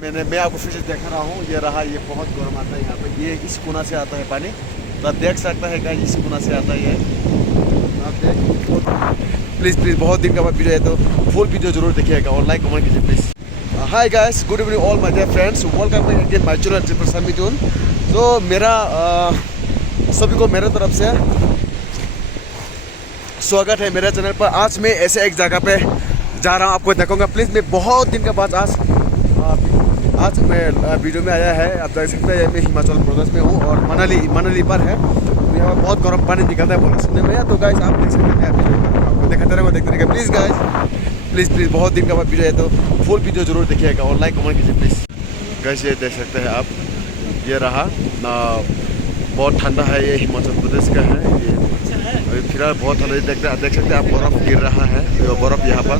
मैं आपको फिर से दिखा रहा हूँ। ये रहा, ये बहुत गर्म आता है यहाँ पे। ये इस कोना से आता है पानी, तो आप देख सकता है क्या, इस कोना से आता है ये। आप देख, प्लीज़ बहुत दिन का बाद वीडियो है तो फुल वीडियो जरूर देखिएगा और लाइक कमेंट कीजिए please. Hi guys, good evening all my dear friends, welcome back again my channel triple समीटून। तो मेरा सभी को मेरे तरफ से स्वागत है मेरे चैनल पर। आज मैं ऐसे एक जगह पे जा रहा हूँ, आपको देखूंगा प्लीज़। मैं बहुत दिन के बाद आज मैं वीडियो में आया है। आप देख सकते हैं मैं हिमाचल प्रदेश में हूँ और मनाली पर है। यहाँ पर बहुत गर्म पानी निकलता है बोला सुनने में। तो गाइस आप देख सकते हैं, आपको दिखाते रहेंगे देखते रहेंगे प्लीज़ गाइस। प्लीज़ बहुत दिन का बाद वीडियो है तो फुल वीडियो जरूर देखिएगा और लाइक कमेंट कीजिए प्लीज़। गाइस ये देख सकते हैं आप, ये रहा ना, बहुत ठंडा है। ये हिमाचल प्रदेश का है। ये अभी फिलहाल बहुत ठंडा देख सकते हैं आप, बर्फ़ गिर रहा है। बर्फ़ यहाँ पर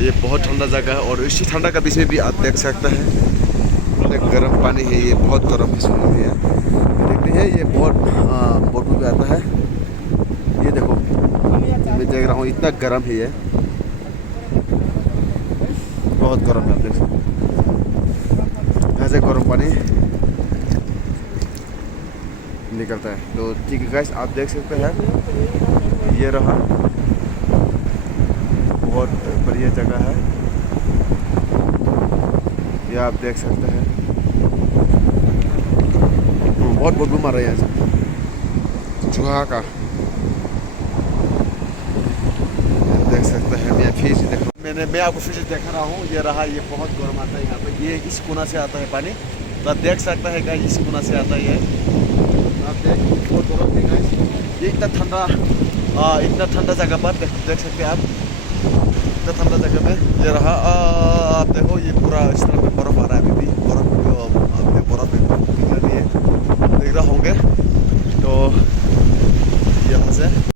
ये बहुत ठंडा जगह है और इसी ठंडा का बीच में भी आप देख सकते हैं गर्म पानी है। ये बहुत गर्म है सुनने में देखते हैं। ये बहुत बोट में भी आता है। ये देखो मैं देख रहा हूँ इतना गर्म है, ये बहुत गर्म है। आप देख सकते हैं ऐसे गर्म पानी निकलता है। तो ठीक है गाइस, आप देख सकते हैं ये रहा, बहुत बढ़िया जगह है। ये आप देख सकते हैं बहुत बदबू मार रहा है यहाँ से चूहा का। देख सकते हैं मैं फिर से देख मैं आपको फिर से दिखा रहा हूँ। ये रहा, ये बहुत गर्म आता है यहाँ पे। ये इस कोना से आता है पानी, तो आप देख सकते हैं क्या, इस कोना से आता है ये। आप देख बहुत गर्म है गाइस। ये इतना ठंडा जगह पर देख सकते हैं आप, इतना ठंडा जगह में ये रहा। आप देखो ये पूरा इस तरह पे बर्फ आता